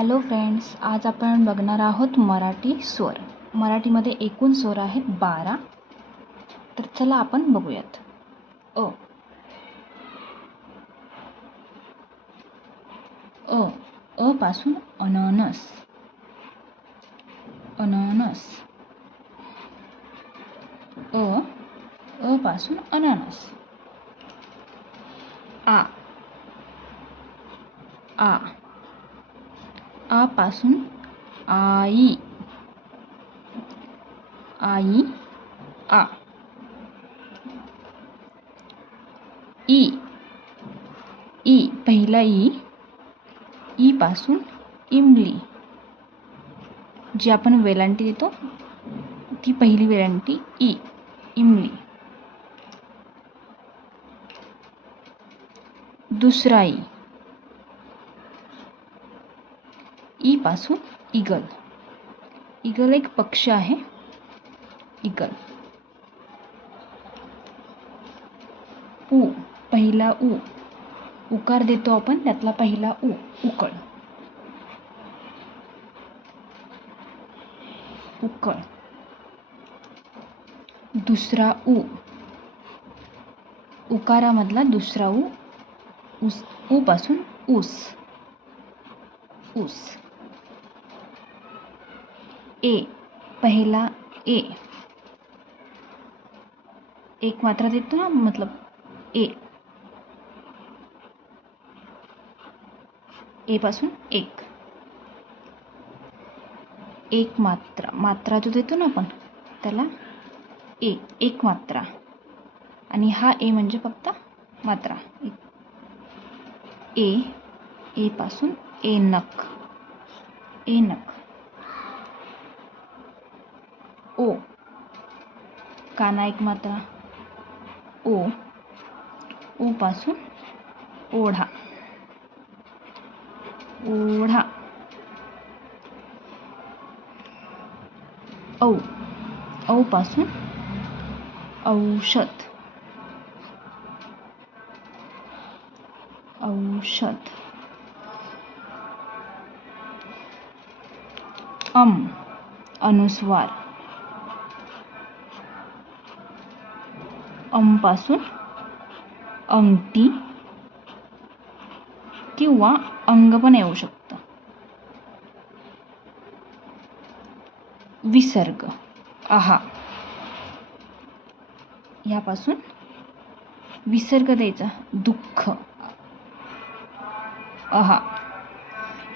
Hello friends आज आपण बघणार आहोत मराठी स्वर. मराठीमध्ये एकूण स्वर आहेत बारा. तर चला आपण बघूयात. अ. अ. अ पासून अननस. अननस. अ. अ पासून अननस. आ. आ. आ पासून आई. आई. आ. ई. ई. पहिला ई. ई पासून इमली. जी आपण वेलांटी देतो ती पहिली वेलांटी ई. इमली. दुसरा ई ई पासून इगल इगल एक पक्ष आहे. इगल उ पहिला उ उकार देतो आपण त्यातला पहिला उ उकळ. उकळ. दुसरा उ उकारामधला दुसरा उ ऊस उ पासून ऊस. ऊस. ए पहिला ए. एक मात्रा देतो ना मतलब ए. ए पासून एक. एक मात्रा मात्रा जो देतो ना आपण त्याला ए एक मात्रा. आणि हा ए म्हणजे फक्त मात्रा. ए ए पासून ए नक. ए नक. ओ काना एक मात्रा. ओ ओ पासून ओढा. ओढा. औ. औ पासून औषध. औषध. अम. अनुस्वार. अमपासून अंगठी किंवा अंग पण येऊ शकतं. विसर्ग. आहा. यापासून विसर्ग द्यायचा. दुःख. अहा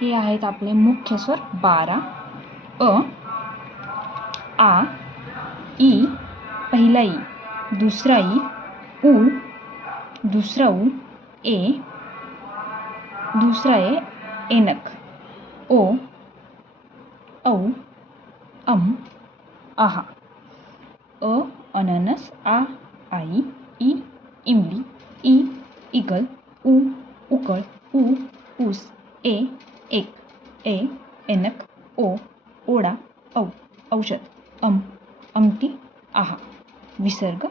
हे आहेत आपले मुख्य स्वर. बारा. अ आ ई पहिला ई. दुसरा ई उ दुसरा उ ए दुसरा ए एनक. ओ औ अम आहा. अ अननस आ आई ई इमली ई इगल उ उकळ उ ऊस ए एक. ए एनक ओ ओडा औ औषध. अम अंगठी आहा. विसर्ग